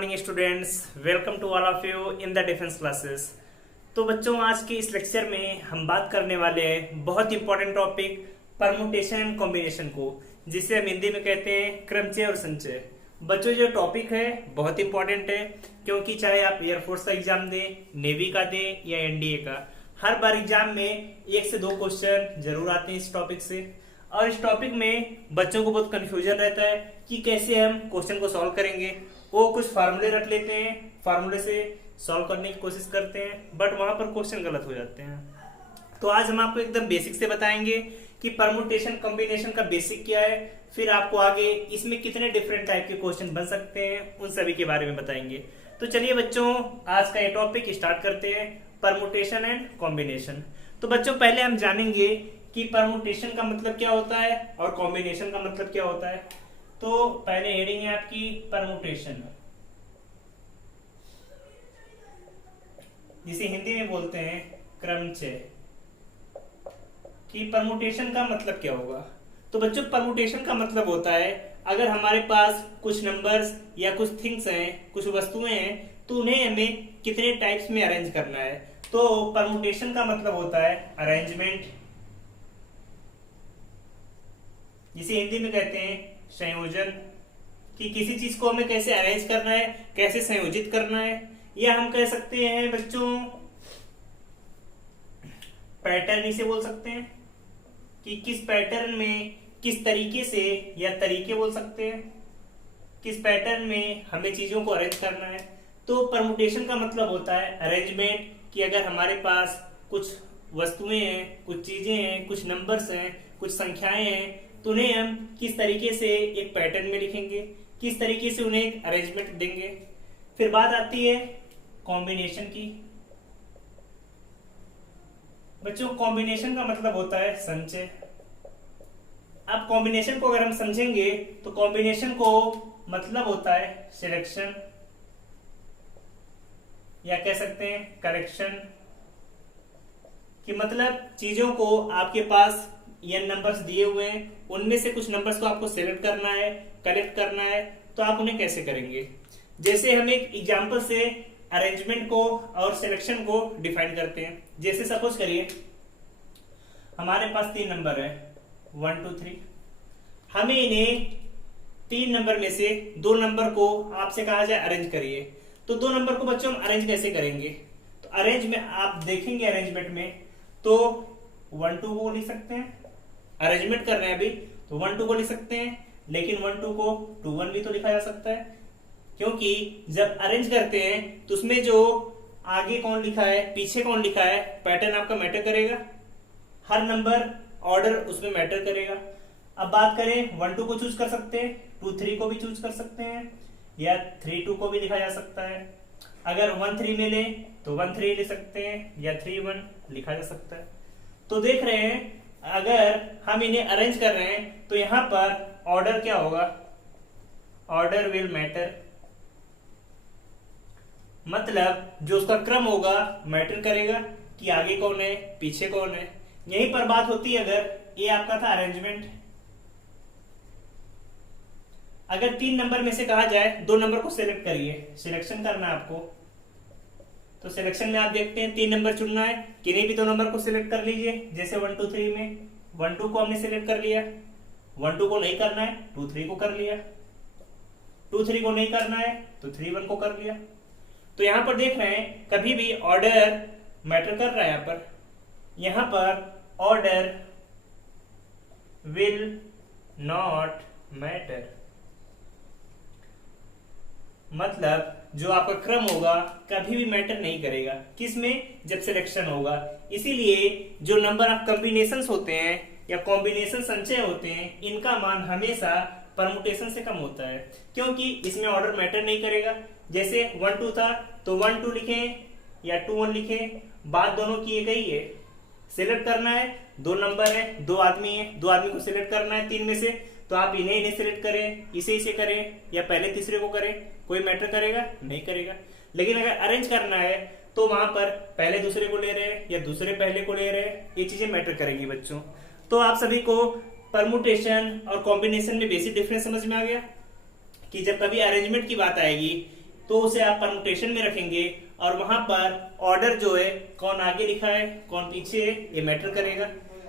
Morning students, welcome to all of you in the defence classes. तो बच्चों, आज के इस लेक्चर में हम बात करने वाले हैं बहुत important topic permutation and combination को, जिसे हम हिंदी में कहते हैं क्रमचय और संचय। बच्चों, जो टॉपिक है बहुत इंपॉर्टेंट है, क्योंकि चाहे आप एयरफोर्स का एग्जाम दें, नेवी का दें या एनडीए का, हर बार एग्जाम में 1 से 2 क्वेश्चन जरूर आते हैं इस टॉपिक से। और इस टॉपिक में बच्चों को बहुत कंफ्यूजन रहता है कि कैसे हम क्वेश्चन को सॉल्व करेंगे। वो कुछ फार्मूले रख लेते हैं, फार्मूले से सॉल्व करने की कोशिश करते हैं, बट वहां पर क्वेश्चन गलत हो जाते हैं। तो आज हम आपको एकदम बेसिक से बताएंगे कि परमुटेशन कॉम्बिनेशन का बेसिक क्या है, फिर आपको आगे इसमें कितने डिफरेंट टाइप के क्वेश्चन बन सकते हैं, उन सभी के बारे में बताएंगे। तो चलिए बच्चों, आज का ये टॉपिक स्टार्ट करते हैं, परमुटेशन एंड कॉम्बिनेशन। तो बच्चों, पहले हम जानेंगे कि परमुटेशन का मतलब क्या होता है और कॉम्बिनेशन का मतलब क्या होता है। तो पहले हेडिंग है आपकी परमुटेशन, जिसे हिंदी में बोलते हैं क्रमचय। कि परमुटेशन का मतलब क्या होगा। तो बच्चों, परमुटेशन का मतलब होता है अगर हमारे पास कुछ नंबर्स या कुछ थिंग्स हैं, कुछ वस्तुएं हैं, तो उन्हें हमें कितने टाइप्स में अरेंज करना है। तो परमुटेशन का मतलब होता है अरेंजमेंट, जिसे हिंदी में कहते हैं संयोजन। कि किसी चीज को हमें कैसे अरेंज करना है, कैसे संयोजित करना है, या हम कह सकते हैं बच्चों पैटर्न इसे बोल सकते हैं कि किस पैटर्न में किस तरीके से, या तरीके बोल सकते हैं किस पैटर्न में हमें चीजों को अरेंज करना है। तो परमुटेशन का मतलब होता है अरेंजमेंट, कि अगर हमारे पास कुछ वस्तुएं हैं, कुछ चीजें हैं, कुछ नंबर्स हैं, कुछ संख्याएं हैं, तो उन्हें हम किस तरीके से एक पैटर्न में लिखेंगे, किस तरीके से उन्हें एक अरेंजमेंट देंगे। फिर बात आती है कॉम्बिनेशन की। बच्चों, कॉम्बिनेशन का मतलब होता है संचय। अब कॉम्बिनेशन को अगर हम समझेंगे तो कॉम्बिनेशन को मतलब होता है सिलेक्शन, या कह सकते हैं कलेक्शन। कि मतलब चीजों को आपके पास n नंबर्स दिए हुए हैं, उनमें से कुछ नंबर्स को आपको सिलेक्ट करना है, कलेक्ट करना है, तो आप उन्हें कैसे करेंगे। जैसे हम एक एग्जांपल से अरेंजमेंट को और सिलेक्शन को डिफाइन करते हैं। जैसे सपोज करिए हमारे पास 3 नंबर है 1 2 3। हमें इन्हें 3 नंबर में से 2 नंबर को आपसे कहा जाए अरेंज करिए। तो 2 नंबर को बच्चों हम अरेंज कैसे करेंगे। तो अरेंज में आप देखेंगे, अरेंजमेंट में तो 1 2 को लिख सकते हैं, अरेंजमेंट कर रहे हैं अभी, तो 1 2 को लिख सकते हैं, लेकिन 1 2 को 2 1 भी तो लिखा जा सकता है, क्योंकि जब अरेंज करते हैं तो उसमें जो आगे कौन लिखा है, पीछे कौन लिखा है, पैटर्न आपका मैटर करेगा। हर नंबर ऑर्डर उसमें मैटर करेगा। अब बात करें 1 2 को चूज कर सकते हैं, 2 3 को भी चूज कर सकते हैं, या 3 2 को भी लिखा जा सकता है। अगर 1 3 में ले तो 1 3 लिख सकते हैं, या 3 1 लिखा जा सकता है। तो देख रहे हैं, अगर हम इन्हें अरेंज कर रहे हैं तो यहां पर ऑर्डर क्या होगा, ऑर्डर विल मैटर। मतलब जो उसका क्रम होगा मैटर करेगा, कि आगे कौन है, पीछे कौन है। यहीं पर बात होती है, अगर ये आपका था अरेंजमेंट। अगर 3 नंबर में से कहा जाए 2 नंबर को सिलेक्ट करिए, सिलेक्शन करना है आपको, तो सिलेक्शन में आप देखते हैं 3 नंबर चुनना है, किन्हीं भी 2 नंबर को सिलेक्ट कर लीजिए। जैसे 1 2 3 में 1 2 को हमने सिलेक्ट कर लिया, 1 2 को नहीं करना है 2 3 को कर लिया, 2 3 को नहीं करना है तो 3 1 को कर लिया। तो यहां पर देख रहे हैं कभी भी ऑर्डर मैटर कर रहा है। यहां पर ऑर्डर विल नॉट मैटर, मतलब जो आपका क्रम होगा कभी भी मैटर नहीं करेगा, किसमें, जब सिलेक्शन होगा। इसीलिए जो नंबर ऑफ कॉम्बिनेशंस होते हैं या कॉम्बिनेशन संचय होते हैं, इनका मान हमेशा परमुटेशन से कम होता है, क्योंकि इसमें ऑर्डर मैटर नहीं करेगा। जैसे 1 2 था तो 1 2 लिखें या 2 1 लिखें, बात दोनों की एक ही है। सिलेक्ट करना है, 2 नंबर है, 2 आदमी है, 2 आदमी को सिलेक्ट करना है 3 में से, तो आप इन्हें सिलेक्ट करें, इसे करें, या पहले तीसरे को करें, कोई मैटर करेगा नहीं करेगा। लेकिन अगर अरेंज करना है तो वहां पर पहले दूसरे को ले रहे हैं या दूसरे पहले को ले रहे हैं, ये चीजें मैटर करेंगी बच्चों। तो आप सभी को परमुटेशन और कॉम्बिनेशन में बेसिक डिफरेंस समझ में आ गया कि जब कभी अरेंजमेंट की बात आएगी तो उसे आप परमुटेशन में रखेंगे और वहां पर ऑर्डर जो है कौन आगे लिखा है कौन पीछे है ये मैटर करेगा।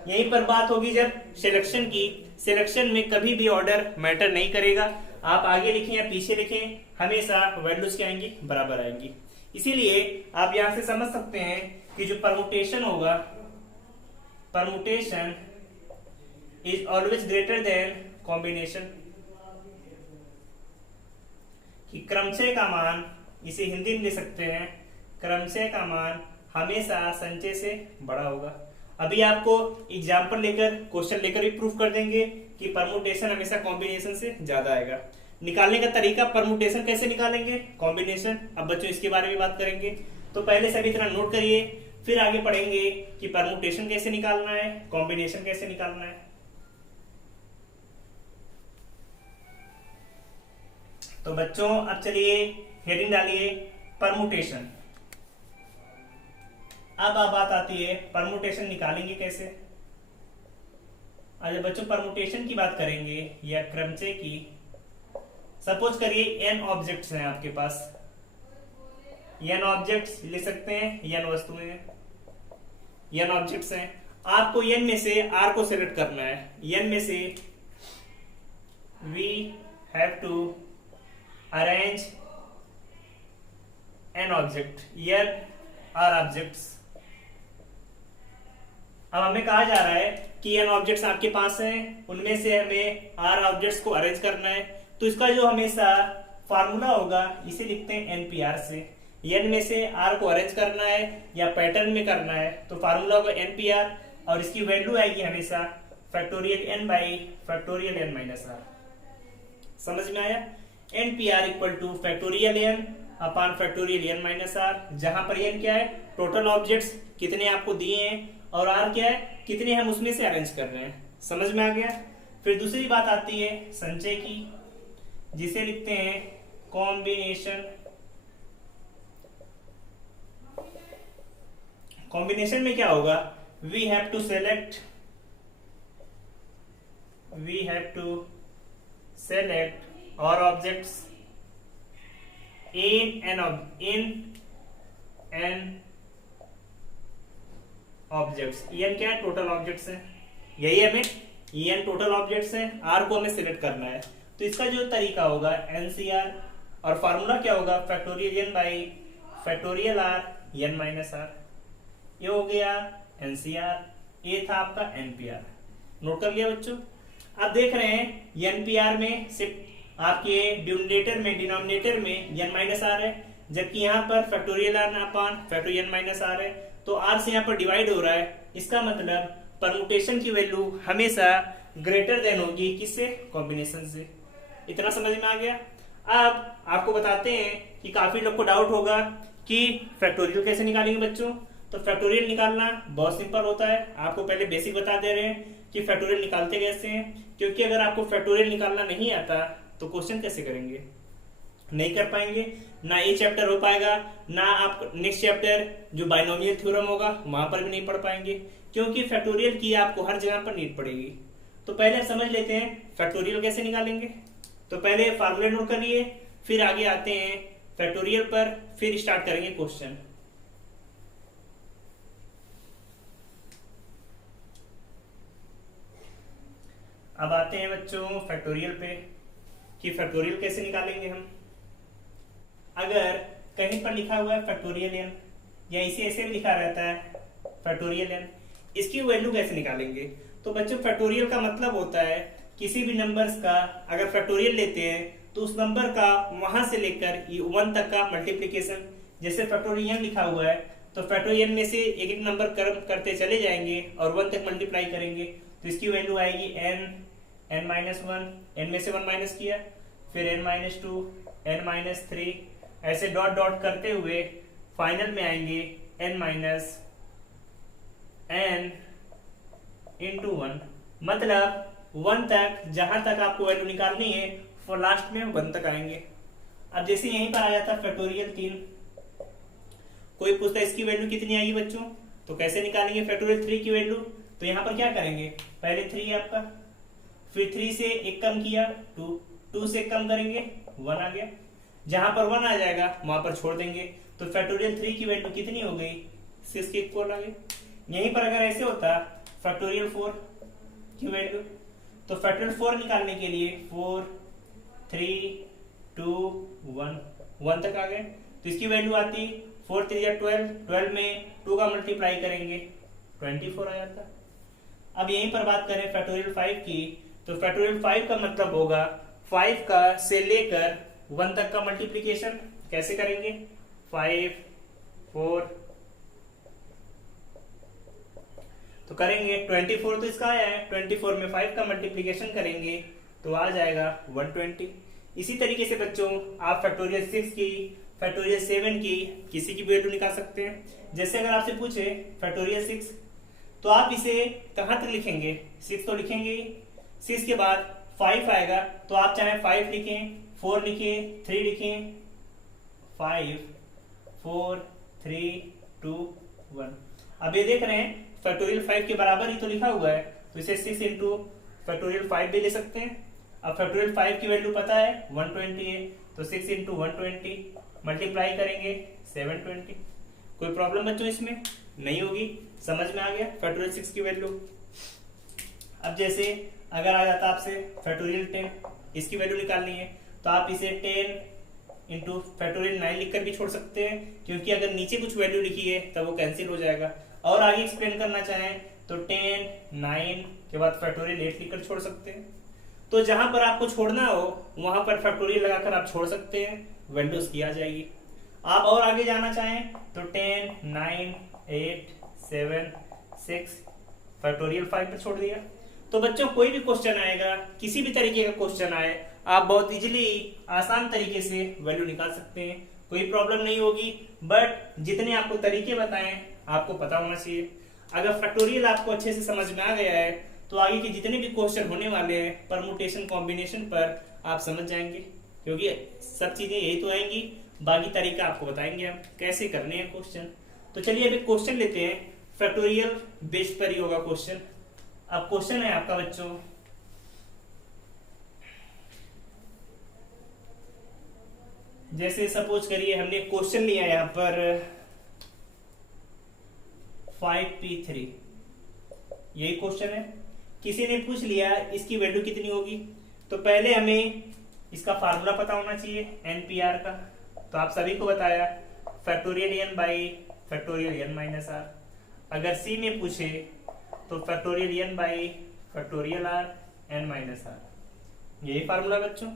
यहीं पर बात होगी जब सिलेक्शन की। सिलेक्शन में कभी भी ऑर्डर मैटर नहीं करेगा, आप आगे लिखें या पीछे लिखें, हमेशा वैल्यूज क्या आएंगी, बराबर आएंगी। इसीलिए आप यहां से समझ सकते हैं कि जो परमुटेशन होगा, permutation is always greater than combination, कि क्रमचय का मान, इसे हिंदी में लिख सकते हैं, क्रमचय का मान हमेशा संचय से बड़ा होगा। अभी आपको एग्जाम्पल लेकर, क्वेश्चन लेकर भी प्रूफ कर देंगे कि परमुटेशन हमेशा कॉम्बिनेशन से ज्यादा आएगा। निकालने का तरीका, परमुटेशन कैसे निकालेंगे, कॉम्बिनेशन, अब बच्चों इसके बारे में बात करेंगे। तो पहले सभी तरह नोट करिए, फिर आगे पढ़ेंगे कि परमुटेशन कैसे निकालना है, कॉम्बिनेशन कैसे निकालना है। तो बच्चों अब चलिए हेडिंग डालिए परमुटेशन। अब बात आती है परमुटेशन निकालेंगे कैसे। आज बच्चों परमुटेशन की बात करेंगे या क्रमचय की। सपोज करिए n ऑब्जेक्ट्स हैं आपके पास, n ऑब्जेक्ट्स ले सकते हैं, n वस्तुएं हैं, n ऑब्जेक्ट्स हैं। आपको n में से r को सिलेक्ट करना है। n में से we have to arrange n object, n r objects। अब हमें कहा जा रहा है कि n ऑब्जेक्ट्स आपके पास हैं, उनमें से हमें r ऑब्जेक्ट्स को अरेंज करना है। तो इसका जो हमेशा फार्मूला होगा इसे लिखते हैं npr से। n में से r को अरेंज करना है या पैटर्न में करना है तो फार्मूला होगा npr, और इसकी वैल्यू आएगी हमेशा factorial n by factorial n minus r। समझ में आया? npr equal two factorial n upon factorial n minus r, जहां पर n क्या है, टोटल ऑब्जेक्ट्स कितने आपको दिए हैं, और r क्या है, कितने हम उसमें से अरेंज कर रहे हैं। समझ में आ गया? फिर दूसरी बात आती है संचय की, जिसे लिखते हैं कॉम्बिनेशन। कॉम्बिनेशन में क्या होगा, वी हैव टू सेलेक्ट और objects in n objects. n क्या है, टोटल ऑब्जेक्ट्स है, यही हमें n टोटल ऑब्जेक्ट्स हैं, r को हमें सिलेक्ट करना है। तो इसका जो तरीका होगा NCR, और फार्मूला क्या होगा factorial n by factorial r n minus r। ये हो गया NCR, ये था आपका NPR। नोट कर लिया बच्चों? आप देख रहे हैं NPR में सिर्फ आपके डिनोमिनेटर में n माइनस आर है, जबकि यहाँ पर factorial r upon factorial n minus r है, तो r से यहाँ पर डिवाइड हो रहा है। इसका मतलब परमुटेशन की वैल्यू हमेशा ग्रेटर देन होगी किससे, कॉम्बिनेशन से। इतना समझ में आ गया? अब आपको बताते हैं कि काफी लोग को डाउट होगा कि फैक्टोरियल कैसे निकालेंगे बच्चों। तो फैक्टोरियल निकालना बहुत सिंपल होता है, आपको पहले बेसिक बता दे रहे हैं कि फैक्टोरियल निकालते कैसे हैं, क्योंकि अगर आपको फैक्टोरियल निकालना नहीं आता तो क्वेश्चन कैसे करेंगे, नहीं कर पाएंगे, ना ये चैप्टर हो पाएगा, ना आप नेक्स्ट चैप्टर जो बाइनोमियल थ्योरम होगा वहां पर भी नहीं पढ़ पाएंगे, क्योंकि फैक्टोरियल की आपको हर जगह पर नीड पड़ेगी। तो पहले समझ लेते हैं फैक्टोरियल कैसे निकालेंगे। तो पहले फार्मूला नोट करिए, फिर आगे आते हैं फैक्टोरियल पर, फिर स्टार्ट करेंगे क्वेश्चन। अब आते हैं बच्चों फैक्टोरियल पे कि फैक्टोरियल कैसे निकालेंगे हम। अगर कहीं पर लिखा हुआ है फैक्टोरियल n, या इसे ऐसे भी लिखा रहता है फैक्टोरियल n, इसकी वैल्यू कैसे निकालेंगे। तो बच्चों फैक्टोरियल का मतलब होता है किसी भी नंबर्स का अगर फैक्टोरियल लेते हैं तो उस नंबर का वहां से लेकर 1 तक का मल्टीप्लीकेशन। जैसे फैक्टोरियल लिखा हुआ है तो फैक्टोरियल में से एक एक नंबर करते चले जाएंगे और 1 तक मल्टीप्लाई करेंगे, तो इसकी वैल्यू आएगी n माइनस 1, n में से 1 माइनस किया, फिर n माइनस 2, n माइनस 3, ऐसे डॉट डॉट करते हुए फाइनल में आएंगे n माइनस n इंटू 1। मतलब 1 तक जहां तक आपको वैल्यू निकालनी है वो लास्ट में 1 तक आएंगे। अब जैसे यहीं पर आ जाता फैक्टोरियल 3, कोई पूछता है इसकी वैल्यू कितनी आएगी बच्चों, तो कैसे निकालेंगे फैक्टोरियल 3 की वैल्यू। तो यहाँ पर क्या करेंगे, पहले 3 आपका, फिर 3 से 1 कम किया 2, 2 से कम करेंगे 1 आ गया। जहां पर 1 आ जाएगा वहां पर छोड़ देंगे। तो फैक्टोरियल 3 की वैल्यू कितनी हो गई, 6 के इक्वल आ गई। यहीं पर अगर ऐसे होता फैक्टोरियल 4 की वैल्यू, तो फैक्टोरियल 4 निकालने के लिए 4 3 2 1 तक आ गए। तो इसकी वैल्यू आती 4 3 12, 12 में 2 का मल्टीप्लाई करेंगे 24 आ जाता। अब यहीं पर बात करें फैक्टोरियल 5 की, तो फैक्टोरियल 5 का मतलब होगा 5 का से लेकर 1 तक का मल्टीप्लीकेशन। कैसे करेंगे, 5 4 तो करेंगे 24, तो इसका आया है 24 में 5 का मल्टीप्लीकेशन करेंगे तो आ जाएगा 120। इसी तरीके से बच्चों आप फैक्टोरियल 6 की, फैक्टोरियल 7 की किसी की वैल्यू निकाल सकते हैं। जैसे अगर आपसे पूछे फैक्टोरियल 6, तो आप इसे कहां तक लिखेंगे, 6 तो लिखेंगे, 6 के बाद 5 आएगा, तो आप चाहे 5 लिखें, 4 लिखें, 3 लिखें, 5 4 3 2 1। अब ये देख रहे हैं फैक्टोरियल 5 के बराबर ही तो लिखा हुआ है, तो इसे 6 इंटू फैक्टोरियल 5 भी ले सकते हैं। अब फैक्टोरियल 5 की वैल्यू पता है 120 है, तो 6 इंटू 120 मल्टीप्लाई करेंगे 720। कोई प्रॉब्लम बच्चों इसमें नहीं होगी, समझ में आ गया फैक्टोरियल 6 की वैल्यू। अब जैसे अगर आ जाता आपसे फैक्टोरियल 10, इसकी वैल्यू निकालनी है, तो आप इसे 10 इंटू फैक्टोरियल 9 लिखकर भी छोड़ सकते हैं, क्योंकि अगर नीचे कुछ वैल्यू लिखी है तब वो कैंसिल हो जाएगा। और आगे एक्सप्लेन करना चाहें तो 10 9 के बाद फैक्टोरियल 8 लिखकर छोड़ सकते हैं। तो जहां पर आपको छोड़ना हो वहां पर फैक्टोरियल लगाकर आप छोड़ सकते हैं, वैल्यू उसकी आ जाएगी। आप और आगे जाना चाहें तो 10 9 8 7 6 फैक्टोरियल 5 पर छोड़ दिया। तो बच्चों कोई भी क्वेश्चन आएगा, किसी भी तरीके का क्वेश्चन आए, आप बहुत इजीली आसान तरीके से वैल्यू निकाल सकते हैं, कोई प्रॉब्लम नहीं होगी। बट जितने आपको तरीके बताएं आपको पता होना चाहिए। अगर फैक्टोरियल आपको अच्छे से समझ में आ गया है तो आगे के जितने भी क्वेश्चन होने वाले हैं परमुटेशन कॉम्बिनेशन पर आप समझ जाएंगे, क्योंकि सब चीजें यही तो आएंगी, बाकी तरीका आपको बताएंगे हम कैसे करने हैं क्वेश्चन। तो चलिए अभी क्वेश्चन लेते हैं, फैक्टोरियल बेस पर ही होगा क्वेश्चन। अब क्वेश्चन है आपका बच्चों, जैसे सपोज करिए हमने क्वेश्चन लिया यहाँ पर 5p3, यही क्वेश्चन है। किसी ने पूछ लिया इसकी वैल्यू कितनी होगी, तो पहले हमें इसका फार्मूला पता होना चाहिए NPR का। तो आप सभी को बताया factorial n by factorial n minus r. अगर C में पूछे तो factorial n by factorial r n minus r, यही फार्मूला बच्चों।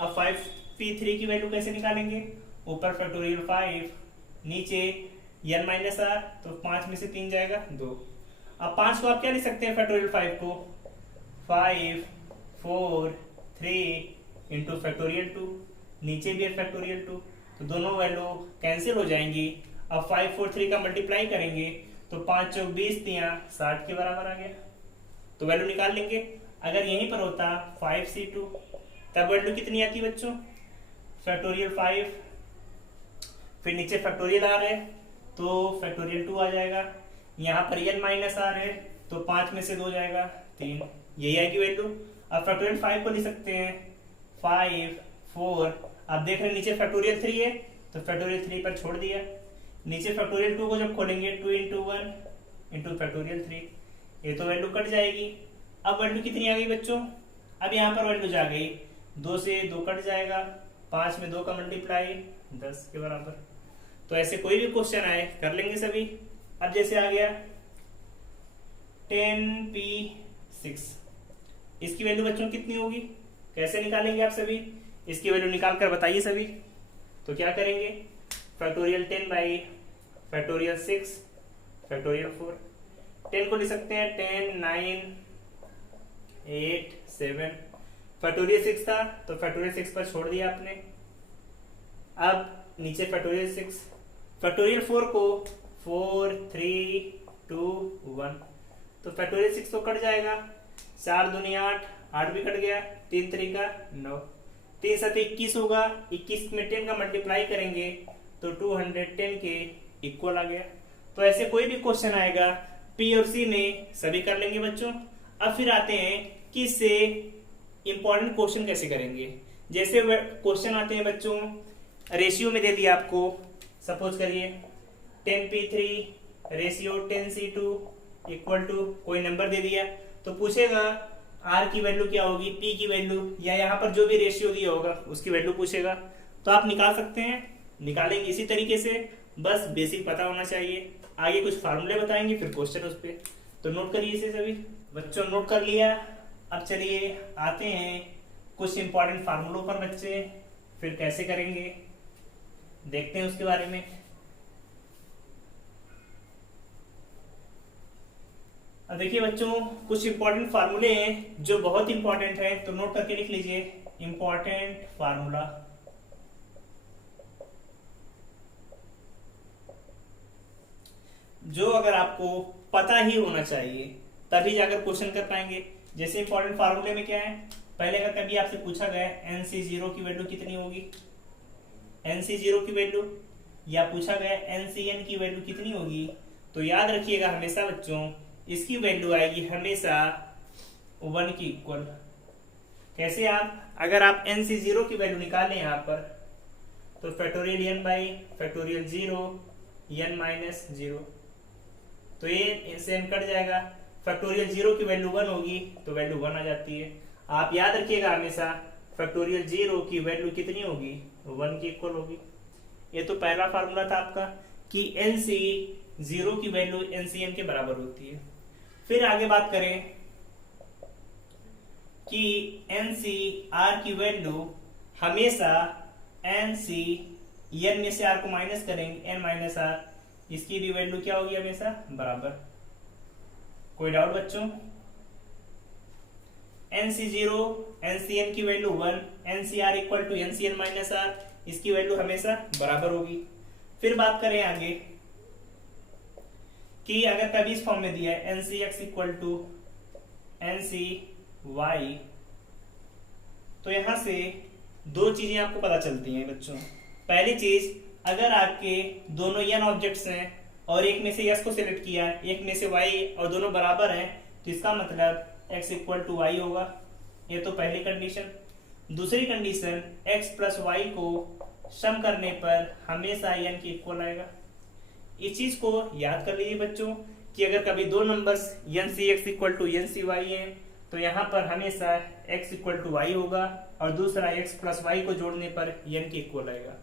अब 5p3 की वैल्यू कैसे निकालेंगे, ऊपर फैक्टोरियल 5, नीचे n माइनस आर, तो 5 में से 3 जाएगा 2। अब 5 को आप क्या लिख सकते हैं, फैक्टोरियल 5 को 5 4 3 इंटू फैक्टोरियल 2, नीचे भी है फैक्टोरियल 2, तो दोनों वैल्यू कैंसिल हो जाएंगी। अब 5 4 3 का मल्टीप्लाई करेंगे तो 5 चौक 20 3 60 के बराबर आ गया, तो वैल्यू निकाल लेंगे। अगर यहीं पर होता 5c2, तब वैल्यू कितनी आती बच्चों, फैक्टोरियल 5, फिर नीचे फैक्टोरियल आ रहे तो फैक्टोरियल 2 आ जाएगा, यहाँ पर n माइनस आर है तो 5 में से 2 जाएगा 3, यही आएगी वैल्यू। अब फैक्टोरियल 5 को लिख सकते हैं 5 4, आप देख रहे हैं नीचे फैक्टोरियल 3 है तो फैक्टोरियल 3 पर छोड़ दिया, नीचे फैक्टोरियल 2 को जब खोलेंगे 2 इंटू 1 इंटू फैक्टोरियल 3, ये तो वैल्यू कट जाएगी। अब वैल्यू कितनी आ गई बच्चों, अब यहाँ पर वैल्यू जा गई 2 से 2 कट जाएगा, 5 में 2 का मल्टीप्लाई 10 के बराबर। तो ऐसे कोई भी क्वेश्चन आए कर लेंगे सभी। अब जैसे आ गया 10p6, इसकी वैल्यू बच्चों कितनी होगी, कैसे निकालेंगे आप सभी, इसकी वैल्यू निकाल कर बताइए सभी। तो क्या करेंगे, फैक्टोरियल 10 बाई फैक्टोरियल 6 फैक्टोरियल 4, 10 को लिख सकते हैं 10 9 8 7, फैक्टोरियल 6 था तो फैक्टोरियल 6 पर छोड़ दिया आपने। अब नीचे फैक्टोरियल 6, फैक्टोरियल 4 को 4 3 2 1, तो फैक्टोरियल 6 तो कट जाएगा, 4 दूनी 8, 8 भी कट गया, 3 3 का 9, 3 7 21 होगा, 21 में 10 का मल्टीप्लाई करेंगे तो 210 के इक्वल आ गया। तो ऐसे कोई भी क्वेश्चन आएगा P और C में सभी कर लेंगे बच्चों। अब फिर आते हैं कि इससे इंपॉर्टेंट क्वेश्चन कैसे करेंगे। जैसे क्वेश्चन आते हैं बच्चों, रेशियो में दे दिया आपको, सपोज करिए 10p3 ratio 10c2 equal to कोई नंबर दे दिया, तो पूछेगा r की वैल्यू क्या होगी, p की वैल्यू, या यहाँ पर जो भी रेशियो दिया होगा उसकी वैल्यू पूछेगा। तो आप निकाल सकते हैं, निकालेंगे इसी तरीके से, बस बेसिक पता होना चाहिए। आगे कुछ फार्मूले बताएंगे, फिर क्वेश्चन उस पर। तो नोट करिए इसे सभी बच्चों, नोट कर लिया। अब चलिए आते हैं कुछ इंपॉर्टेंट फार्मूलों पर बच्चे, फिर कैसे करेंगे देखते हैं उसके बारे में। अब देखिए बच्चों, कुछ इंपॉर्टेंट फार्मूले हैं जो बहुत इंपॉर्टेंट है, तो नोट करके लिख लीजिए। इंपॉर्टेंट फार्मूला, जो अगर आपको पता ही होना चाहिए तभी जाकर क्वेश्चन कर पाएंगे। जैसे इंपॉर्टेंट फार्मूले में क्या है, पहले अगर कभी आपसे पूछा गया NC0 की वैल्यू कितनी होगी, NC0 की वैल्यू, या पूछा गया NCN की वैल्यू कितनी होगी, तो याद रखिएगा हमेशा बच्चों, इसकी वैल्यू आएगी हमेशा 1 की इक्वल। कैसे आप, अगर आप NC0 की वैल्यू निकालें यहाँ पर, तो factorial n by factorial 0 n minus 0, तो ये इनसे n कट जाएगा। फैक्टोरियल 0 की वैल्यू 1 होगी तो वैल्यू 1 आ जाती है। आप याद रखिएगा हमेशा फैक्टोरियल 0 की वैल्यू कितनी होगी, 1 की इक्वल होगी। ये तो पहला फार्मूला था आपका कि NC0 की वैल्यू NCN के बराबर होती है। फिर आगे बात करें कि NCR की वैल्यू हमेशा NCN में से R को माइनस करेंगे, N माइनस R, इसकी भी वैल्यू क्या होगी हमेशा बराबर। कोई डाउट बच्चों? NC0 NCN की value 1, NCR equal to NCN minus R, इसकी वैल्यू हमेशा बराबर होगी। फिर बात करें आगे कि अगर कभी इस फॉर्म में दिया है NCX इक्वल टू NCY, तो यहां से दो चीजें आपको पता चलती हैं बच्चों। पहली चीज, अगर आपके दोनों n ऑब्जेक्ट्स हैं और एक में से s को सिलेक्ट किया, एक में से y, और दोनों बराबर हैं, तो इसका मतलब x इक्वल टू y होगा। ये तो पहली कंडीशन। दूसरी कंडीशन, x प्लस वाई को सम करने पर हमेशा n की इक्वल आएगा। इस चीज को याद कर लीजिए बच्चों कि अगर कभी दो numbers NCX equal to NCY हैं, तो यहाँ पर हमेशा x इक्वल टू y होगा, और दूसरा x प्लस वाई को जोड़ने पर n की इक्वल आएगा।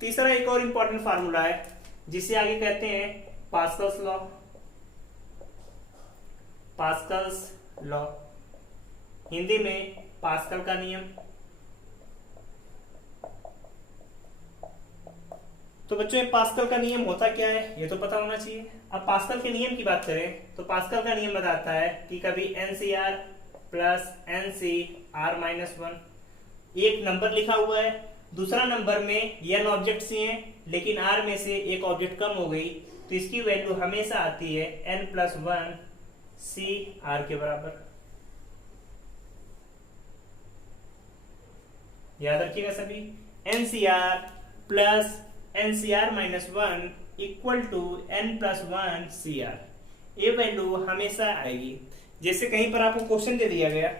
तीसरा एक और इंपॉर्टेंट फार्मूला है जिसे आगे कहते हैं Pascal's law. Pascal's law, Hindi में पास्कल का नियम। तो बच्चों ये पास्कल का नियम होता क्या है ये तो पता होना चाहिए। अब पास्कल के नियम की बात करें तो पास्कल का नियम बताता है कि कभी NCR प्लस NCR माइनस 1, एक नंबर लिखा हुआ है, दूसरा नंबर में n ऑब्जेक्ट्स ही हैं, लेकिन r में से एक ऑब्जेक्ट कम हो गई, तो इसकी वैल्यू हमेशा आती है n प्लस 1 CR के बराबर। याद रखिएगा सभी, NCR plus NCR minus 1 equal to n plus 1 CR, ये वैल्यू हमेशा आएगी। जैसे कहीं पर आपको क्वेश्चन दे दिया गया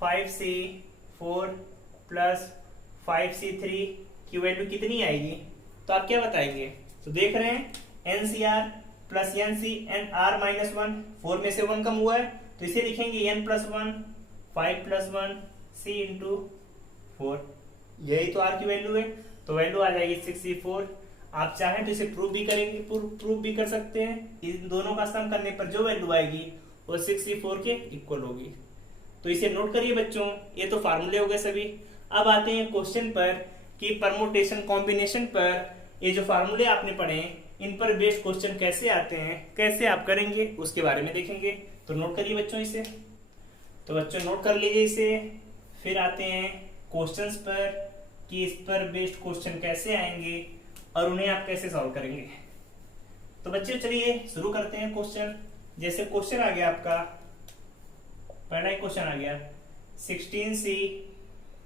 5C4 प्लस 5C3 की वैल्यू कितनी आएगी, तो आप क्या बताएंगे? तो देख रहे हैं NCR प्लस NCR माइनस 1, 4 में से 1 कम हुआ है, तो इसे लिखेंगे n plus 1 5 plus 1 C into 4, यही तो R की वैल्यू है, तो वैल्यू आ जाएगी 64। आप चाहें तो इसे प्रूव भी करेंगे, प्रूव भी कर सकते हैं। इन दोनों का सम करने पर जो वैल्यू आएगी वो 64 के इक्वल होगी। तो इसे नोट करिए बच्चों, ये तो फार्मूले हो गए सभी। अब आते हैं क्वेश्चन पर कि परमुटेशन कॉम्बिनेशन पर ये जो फार्मूले आपने पढ़े इन पर बेस्ड क्वेश्चन कैसे आते हैं, कैसे आप करेंगे, उसके बारे में देखेंगे। तो नोट करिए बच्चों इसे। तो बच्चों नोट कर लीजिए इसे। फिर आते हैं क्वेश्चंस पर कि इस पर बेस्ड क्वेश्चन कैसे आएंगे और उन्हें आप कैसे सॉल्व करेंगे। तो बच्चे चलिए शुरू करते हैं क्वेश्चन। जैसे क्वेश्चन आ गया आपका, पहला एक क्वेश्चन आ गया 16C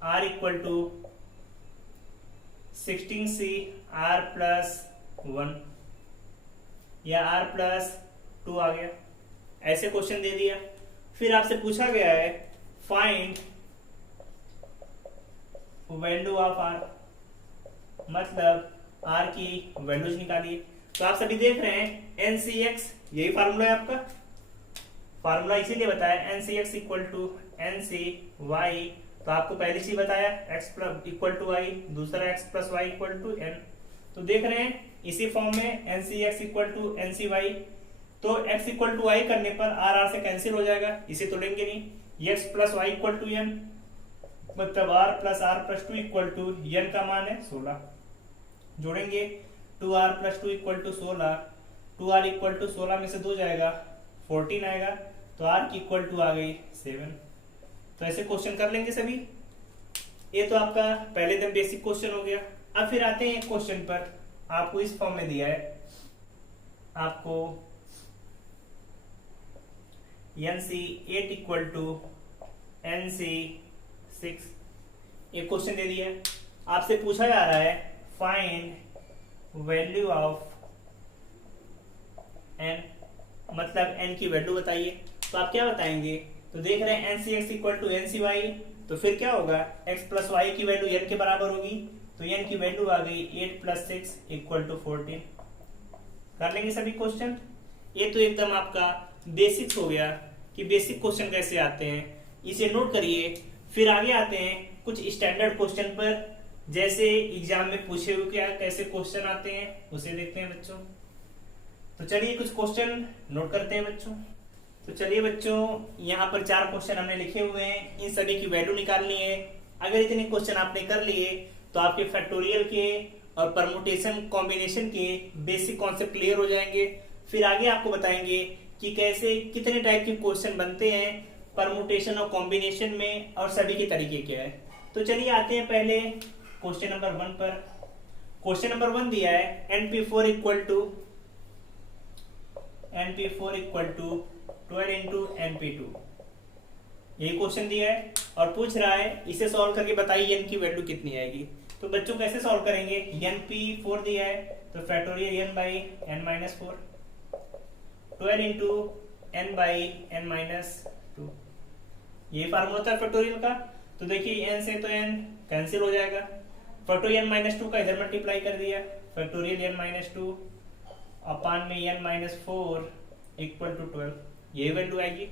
R equal to 16C R plus 1 या R प्लस 2 आ गया, ऐसे क्वेश्चन दे दिया। फिर आपसे पूछा गया है फाइंड वैल्यू ऑफ आर, मतलब आर की वैल्यूज निकालिए। तो आप सभी देख रहे हैं NCX, यही फार्मूला है आपका, फार्मूला इसीलिए बताया NCX इक्वल टू NCY। तो आपको पहली चीज बताया x plus equal to y, दूसरा x plus y equal to n। तो देख रहे हैं इसी फॉर्म में NCX इक्वल टू NCY। तो x इक्वल टू y करने पर r से कैंसिल हो जाएगा, इसे तो लेंगे नहीं। x plus y equal to n, मतलब r plus r plus two equal to n का मान है 16। जोड़ेंगे 2r plus two equal to 16, 2r equal to 16 में से 2 जाएगा 14 आएगा, तो r की इक्वल टू आ गई 7। तो ऐसे क्वेश्चन कर लेंगे सभी। ये तो आपका पहले दिन बेसिक क्वेश्चन हो गया। अब फिर आते हैं क्वेश्चन पर, आपको इस फॉर्म में दिया है, आपको NC8 इक्वल टू NC6 एक क्वेश्चन दे दिया है। आपसे पूछा जा रहा है फाइंड वैल्यू ऑफ n, मतलब n की वैल्यू बताइए। तो आप क्या बताएंगे? तो देख रहे हैं NCX इक्वल टू NCY, तो फिर क्या होगा, x प्लस वाई की वैल्यू n के बराबर होगी, तो n की वैल्यू आ गई 8 प्लस 6 इक्वल टू 14। कर लेंगे सभी क्वेश्चन। ये तो एकदम आपका बेसिक्स हो गया कि बेसिक क्वेश्चन कैसे आते हैं, इसे नोट करिए। फिर आगे आते हैं कुछ स्टैंडर्ड क्वेश्चन पर, जैसे एग्जाम में पूछे हुए क्या कैसे क्वेश्चन आते हैं उसे देखते हैं बच्चों। तो चलिए कुछ क्वेश्चन नोट करते हैं बच्चों। तो चलिए बच्चों, यहाँ पर 4 क्वेश्चन हमने लिखे हुए हैं, इन सभी की वैल्यू निकालनी है। अगर इतने क्वेश्चन आपने कर लिए तो आपके फैक्टोरियल के और परमुटेशन कॉम्बिनेशन के बेसिक कॉन्सेप्ट क्लियर हो जाएंगे। फिर आगे आपको बताएंगे कि कैसे कितने टाइप के क्वेश्चन बनते हैं परमुटेशन और कॉम्बिनेशन में, और सभी के तरीके क्या है। तो चलिए आते हैं पहले क्वेश्चन नंबर 1 पर। क्वेश्चन नंबर 1 दिया है NP4 equal to 12 into NP2, यही क्वेश्चन दिया है और पूछ रहा है इसे सॉल्व करके बताइए n की वैल्यू कितनी आएगी। तो बच्चों कैसे सॉल्व करेंगे, NP4 दिया है तो factorial n by n minus 4, 12 into n by n minus 2, ये फार्मूला था फैक्टोरियल का। तो देखिए n से तो n कैंसिल हो जाएगा, फैक्टोरियल माइनस 2 का इधर मल्टीप्लाई कर दिया, फैक्टोरियल n माइनस 2 अपान में n माइनस 4 इक्वल टू 12, यही वैल्यू आएगी।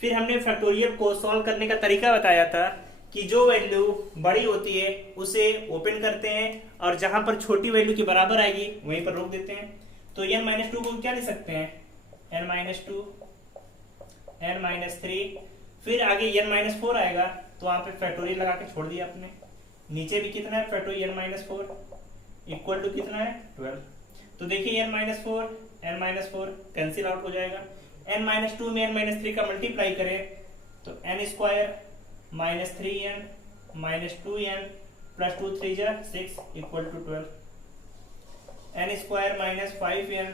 फिर हमने फैक्टोरियल को सॉल्व करने का तरीका बताया था कि जो वैल्यू बड़ी होती है उसे ओपन करते हैं और जहां पर छोटी वैल्यू के बराबर आएगी वहीं पर रोक देते हैं। तो n माइनस 2 को क्या लिख सकते हैं, n माइनस 2, n माइनस 3, फिर आगे n माइनस 4 आएगा तो वहां पे फैक्टोरियल लगा के छोड़ दिया आपने। नीचे भी कितना है, factorial n minus 4 equal to कितना है 12। तो देखिए n माइनस 4 कैंसिल आउट हो जाएगा। n माइनस 2 में n माइनस 3 का मल्टीप्लाई करें तो n square minus 3n minus 2n plus 2 3 जा 6 equal to 12, n square minus 5n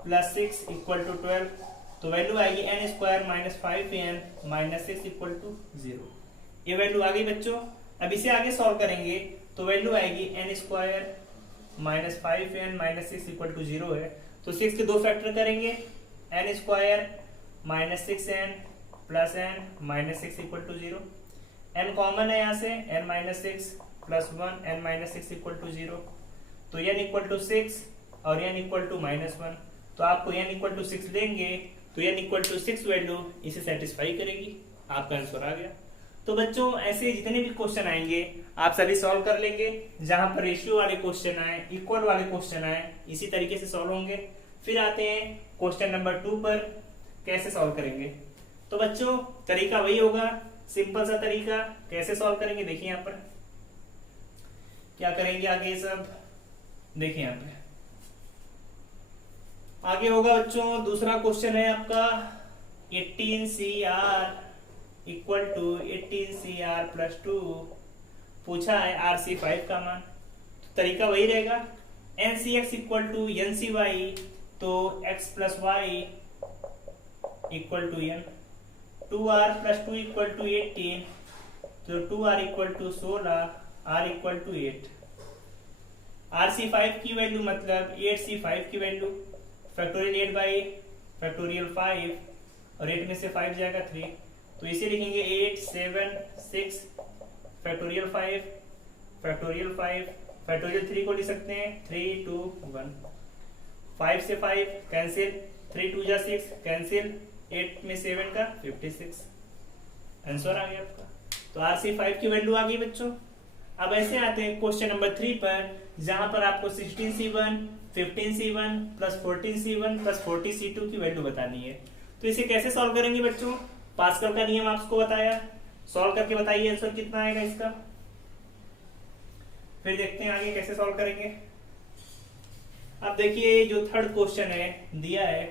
plus 6 equal to 12, तो वैल्यू आएगी n square minus 5n minus 6 equal to 0। ये वैल्यू आ गई बच्चों। अब इसे आगे सॉल्व करेंगे तो वैल्यू आएगी n square minus 5n minus 6 equal to 0 है, तो 6 के 2 फैक्टर करेंगे, n square minus 6n plus n minus 6 equal to 0, n common है यहाँ से, n minus 6 plus 1 n minus 6 equal to 0, तो n इक्वल टू 6 और n इक्वल टू माइनस 1, तो आपको n इक्वल टू 6 लेंगे तो n इक्वल टू 6 वैल्यू इसे सेटिस्फाई करेगी, आपका आंसर आ गया। तो बच्चों ऐसे जितने भी क्वेश्चन आएंगे आप सभी सॉल्व कर लेंगे, जहां पर रेशियो वाले क्वेश्चन आए, इक्वल वाले क्वेश्चन आए, इसी तरीके से सॉल्व होंगे। फिर आते हैं क्वेश्चन नंबर 2 पर, कैसे सॉल्व करेंगे। तो बच्चों तरीका वही होगा, सिंपल सा तरीका। कैसे सॉल्व करेंगे देखिए यहाँ पर क्या करेंगे, आगे सब देखिए यहाँ पे आगे होगा बच्चों। दूसरा क्वेश्चन है आपका 18CR equal to 18CR plus 2, पूछा है RC5 का मान। तो तरीका वही रहेगा, NCX इक्वल टू NCY, तो x plus y equal to n, 2r plus 2 equal to 18, तो 2r equal to 16, r equal to 8। RC5 की वैल्यू मतलब 8C5 की वैल्यू, फैक्टोरियल 8 बाई फैक्टोरियल 5 और 8 में से 5 जाएगा 3, तो तो इसे लिखेंगे 8 7 6 फैक्टोरियल 5 फैक्टोरियल 5 फैक्टोरियल 3 को लिख सकते हैं 3 2 1 5 से 5 कैंसिल 3 2 जा 6 कैंसिल 8 में 7 का 56 आंसर आ गया आपका। तो RC5 की वैल्यू आ गई बच्चों। अब ऐसे आते हैं क्वेश्चन नंबर 3 पर, जहां पर आपको 16C1 15C1 plus 14C1 plus 40C2 की वैल्यू बतानी है। तो इसे कैसे सॉल्व करेंगे बच्चों? पास्कल का नियम आपको बताया, सॉल्व करके बताइए आंसर कितना आएगा इसका। फिर देखते हैं आगे कैसे सॉल्व करेंगे। अब देखिए जो थर्ड क्वेश्चन है दिया है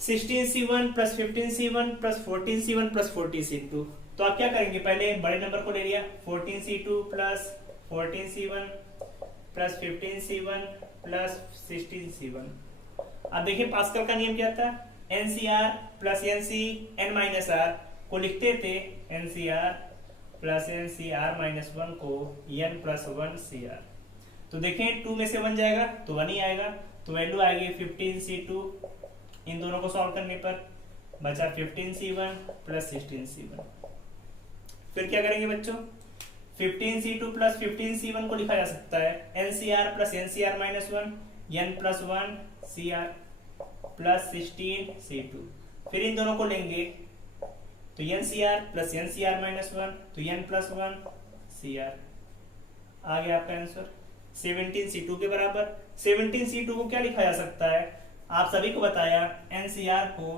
16C1 plus 15C1 plus 14C1 plus 40C2। तो आप क्या करेंगे, पहले बड़े नंबर को ले लिया 14C2 plus 14C1 plus 15C1 plus 16C1। अब देखिए पास्कल का नियम क्या था, NCR plus NC n minus r को लिखते थे NCR प्लस NCR माइनस 1 को n प्लस 1 CR। तो देखें 2 में से 1 जाएगा तो 1 ही आएगा, तो वैल्यू आएगी 15C2। इन दोनों को सॉल्व करने पर बचा 15C1 प्लस 16C1। फिर क्या करेंगे बच्चों, 15C2 प्लस 15C1 को लिखा जा सकता है NCR plus NCR minus 1 n plus 1 CR plus 16C2। फिर इन दोनों को लेंगे तो NCR प्लस NCR माइनस 1 तो n प्लस 1 CR आ गया आपका आंसर 17C2 के बराबर। 17C2 को क्या लिखा जा सकता है, आप सभी को बताया NCR को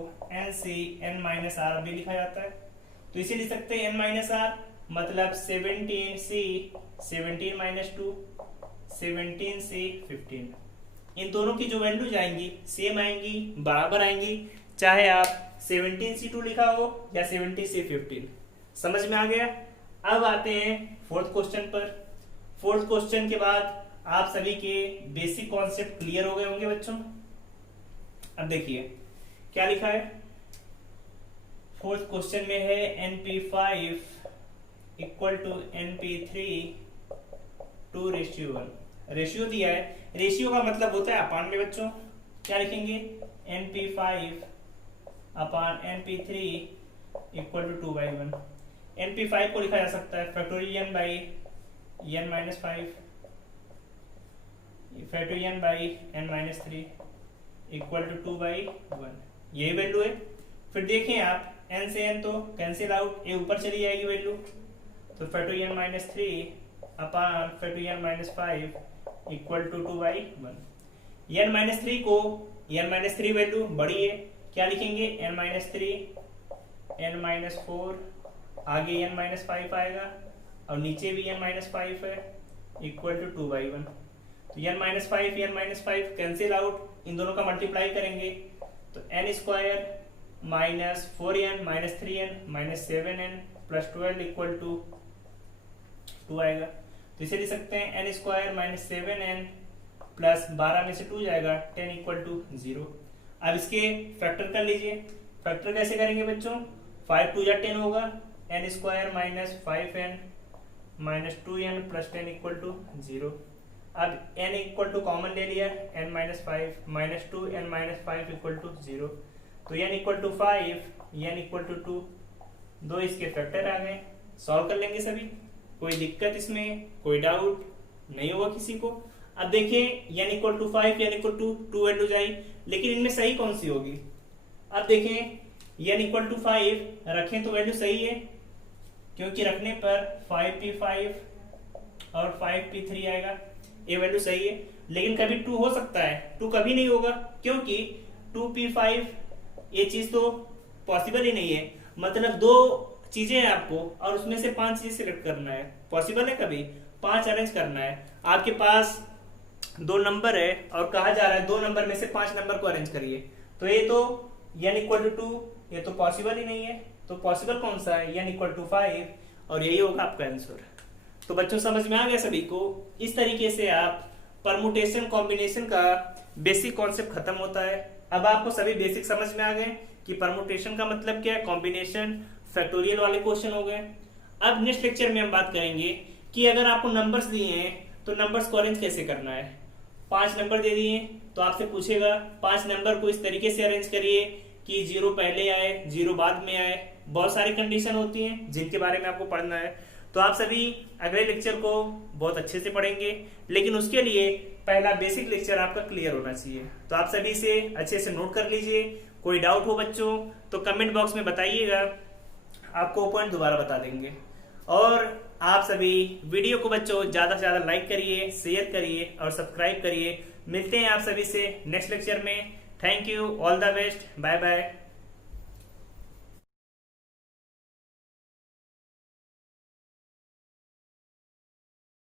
NC n माइनस आर भी लिखा जाता है, तो इसे लिख सकते हैं n माइनस आर मतलब 17C 17 माइनस 2 17C 15। इन दोनों की जो वैल्यू जाएंगी सेम आएंगी, बराबर आएंगी, चाहे आप 17C2 लिखा हो या 17C 15। समझ में आ गया। अब आते हैं फोर्थ क्वेश्चन पर। फोर्थ क्वेश्चन के बाद आप सभी के बेसिक कॉन्सेप्ट क्लियर हो गए होंगे बच्चों। अब देखिए क्या लिखा है, फोर्थ क्वेश्चन में है NP5 equal to NP3 2:1। Ratio दिया है, रेशियो का मतलब होता है अपान में बच्चों। क्या लिखेंगे, NP5 upon NP3 equal to 2/1। NP5 को लिखा जा सकता है factorial n by n minus 5 factorial n by n minus 3 equal to 2/1। यही वैल्यू है। फिर देखें आप n से n तो कैंसिल आउट, ये ऊपर चली जाएगी वैल्यू, तो factorial minus 3 upon factorial minus 5 equal to 2/1। n minus 3 को n माइनस 3 वैल्यू बड़ी है, क्या लिखेंगे n माइनस 3 n माइनस 4 आगे n माइनस 5 आएगा और नीचे भी n माइनस 5 है इक्वल टू 2/1। तो n माइनस 5 कैंसिल आउट, इन दोनों का मल्टीप्लाई करेंगे तो n square minus 4n minus 3n minus 7n plus 12 equal to 2 आएगा। तो इसे लिख सकते हैं n square minus 7n plus 12 में से 2 जाएगा 10 इक्वल टू 0। अब इसके फैक्टर कर लीजिए। फैक्टर कैसे करेंगे बच्चों, 5 2 10 होगा, n square minus 5n minus 2n plus 10 equal to 0। अब n इक्वल टू कॉमन ले लिया, n minus 5 minus 2 n minus 5 equal to 0। तो n equal to 5 n equal to 2, दो इसके फैक्टर आ गए। सॉल्व कर लेंगे सभी, कोई दिक्कत इसमें, कोई डाउट नहीं होगा किसी को। अब देखिए n equal to 5 n equal to 2 values आई, लेकिन इनमें सही कौन सी होगी। अब देखें n इक्वल टू 5 रखें तो वैल्यू सही है, क्योंकि रखने पर 5p5 और 5p3 आएगा, ये वैल्यू सही है। लेकिन कभी 2 हो सकता है, 2 कभी नहीं होगा, क्योंकि 2p5 ये चीज तो पॉसिबल ही नहीं है। मतलब 2 चीजें हैं आपको और उसमें से 5 चीज सिलेक्ट करना है, पॉसिबल है कभी 5 अरेंज करना है। आपके पास 2 नंबर है और कहा जा रहा है 2 नंबर में से 5 नंबर को अरेंज करिए, तो ये तो n इक्वल टू 2 ये तो पॉसिबल ही नहीं है। तो पॉसिबल कौन सा है, n इक्वल टू 5 और यही होगा आपका आंसर। तो बच्चों समझ में आ गया सभी को। इस तरीके से आप परमुटेशन कॉम्बिनेशन का बेसिक कॉन्सेप्ट खत्म होता है। अब आपको सभी बेसिक समझ में आ गए कि परमुटेशन का मतलब क्या है, कॉम्बिनेशन, फैक्टोरियल वाले क्वेश्चन हो गए। अब नेक्स्ट लेक्चर में हम बात करेंगे कि अगर आपको नंबर्स दिए हैं तो नंबर्स को अरेंज कैसे करना है। 5 नंबर दे दिए तो आपसे पूछेगा 5 नंबर को इस तरीके से अरेंज करिए कि जीरो पहले आए, जीरो बाद में आए, बहुत सारी कंडीशन होती हैं जिनके बारे में आपको पढ़ना है। तो आप सभी अगले लेक्चर को बहुत अच्छे से पढ़ेंगे, लेकिन उसके लिए पहला बेसिक लेक्चर आपका क्लियर होना चाहिए। तो आप सभी से अच्छे से नोट कर लीजिए। कोई डाउट हो बच्चों तो कमेंट बॉक्स में बताइएगा, आपको पॉइंट दोबारा बता देंगे। और आप सभी वीडियो को बच्चों ज्यादा से ज्यादा लाइक करिए, शेयर करिए और सब्सक्राइब करिए। मिलते हैं आप सभी से नेक्स्ट लेक्चर में। Thank you, all the best, bye bye.